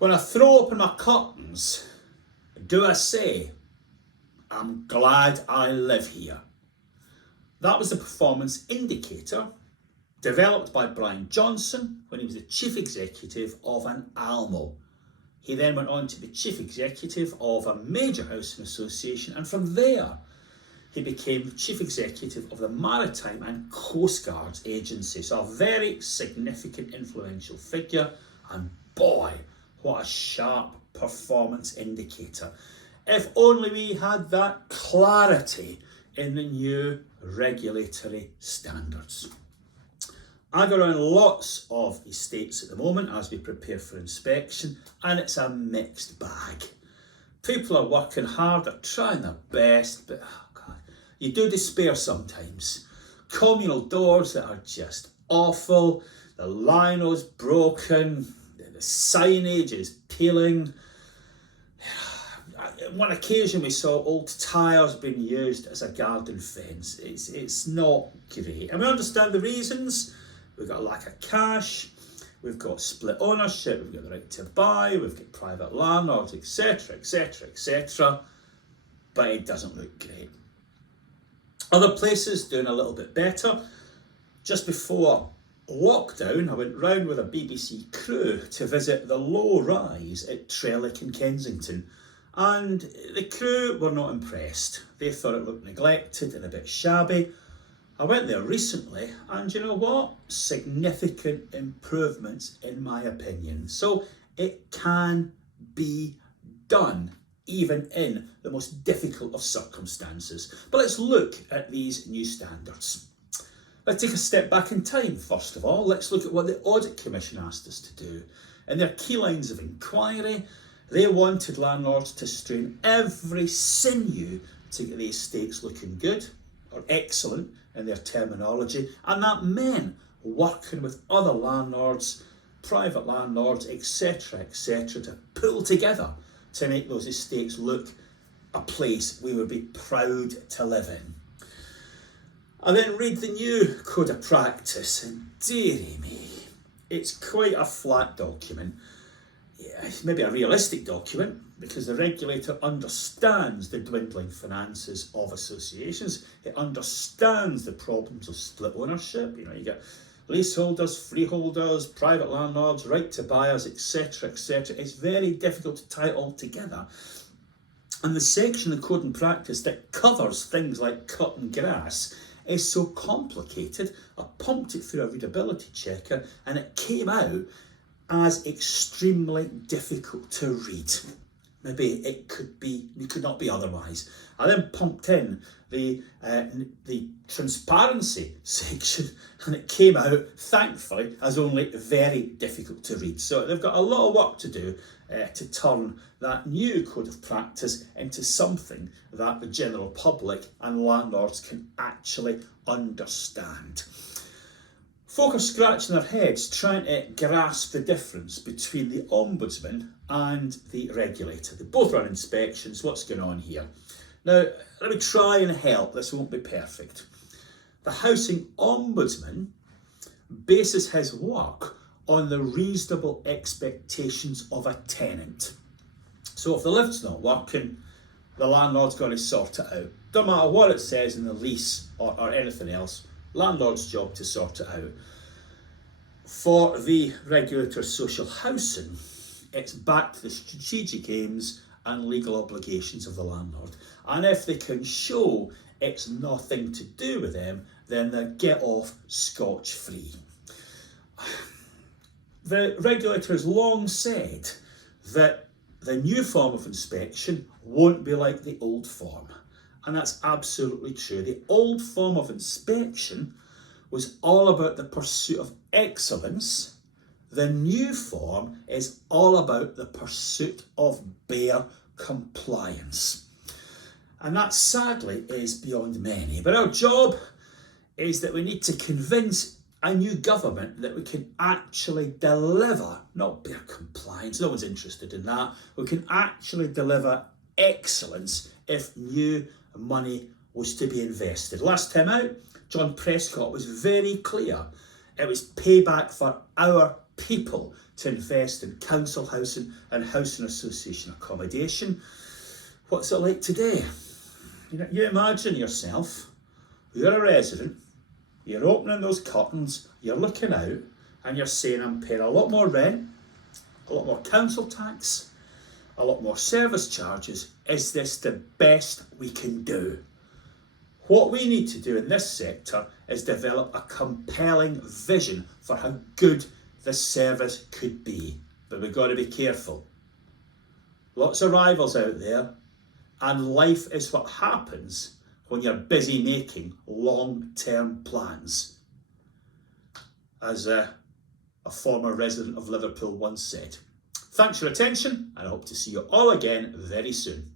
When I throw open my curtains, do I say, I'm glad I live here? That was the performance indicator developed by Brian Johnson when he was the chief executive of an ALMO. He then went on to be chief executive of a major housing association, and from there he became the chief executive of the Maritime and Coast Guards Agency. So a very significant, influential figure, and boy, what a sharp performance indicator. If only we had that clarity in the new regulatory standards. I go around lots of estates at the moment as we prepare for inspection, and it's a mixed bag. People are working hard, they're trying their best, but oh God, you do despair sometimes. Communal doors that are just awful, the lino's broken, the signage is peeling. On one occasion we saw old tyres being used as a garden fence. It's not great, and we understand the reasons. We've got a lack of cash, we've got split ownership, we've got the right to buy, we've got private landlords, etc, etc, etc, but it doesn't look great. Other places doing a little bit better. Just before lockdown, I went round with a BBC crew to visit the low rise at Trellick in Kensington, and the crew were not impressed. They thought it looked neglected and a bit shabby. I went there recently, and you know what? Significant improvements in my opinion. So it can be done, even in the most difficult of circumstances. But let's look at these new standards. Let's take a step back in time first of all. Let's look at what the Audit Commission asked us to do. In their key lines of inquiry, they wanted landlords to strain every sinew to get the estates looking good, or excellent in their terminology, and that meant working with other landlords, private landlords, etc, etc, to pull together to make those estates look a place we would be proud to live in. I then read the new Code of Practice, and dearie me, it's quite a flat document. Yeah, it's maybe a realistic document, because the regulator understands the dwindling finances of associations. It understands the problems of split ownership. You know, you get leaseholders, freeholders, private landlords, right to buyers, etc, etc. It's very difficult to tie it all together. And the section of Code and Practice that covers things like cutting grass is so complicated. I pumped it through a readability checker, and it came out as extremely difficult to read. Maybe it could not be otherwise. I then pumped in the transparency section, and it came out, thankfully, as only very difficult to read. So they've got a lot of work to do to turn that new Code of Practice into something that the general public and landlords can actually understand. Folk are scratching their heads trying to grasp the difference between the Ombudsman and the regulator. They both run inspections. What's going on here? Now, let me try and help. This won't be perfect. The Housing Ombudsman bases his work on the reasonable expectations of a tenant. So if the lift's not working, the landlord's got to sort it out. Don't matter what it says in the lease or anything else, landlord's job to sort it out. For the regulator social housing, it's back to the strategic aims and legal obligations of the landlord. And if they can show it's nothing to do with them, then they get off scotch-free. The regulator has long said that the new form of inspection won't be like the old form. And that's absolutely true. The old form of inspection was all about the pursuit of excellence. The new form is all about the pursuit of bare compliance. And that sadly is beyond many. But our job is that we need to convince a new government that we can actually deliver, not bare compliance, no one's interested in that, we can actually deliver excellence if new money was to be invested. Last time out, John Prescott was very clear. It was payback for our people to invest in council housing and housing association accommodation. What's it like today? You imagine yourself, you're a resident, you're opening those curtains, you're looking out, and you're saying, I'm paying a lot more rent, a lot more council tax, a lot more service charges. Is this the best we can do? What we need to do in this sector is develop a compelling vision for how good this service could be. But we've got to be careful. Lots of rivals out there, and life is what happens when you're busy making long-term plans. As a former resident of Liverpool once said. Thanks for your attention, and I hope to see you all again very soon.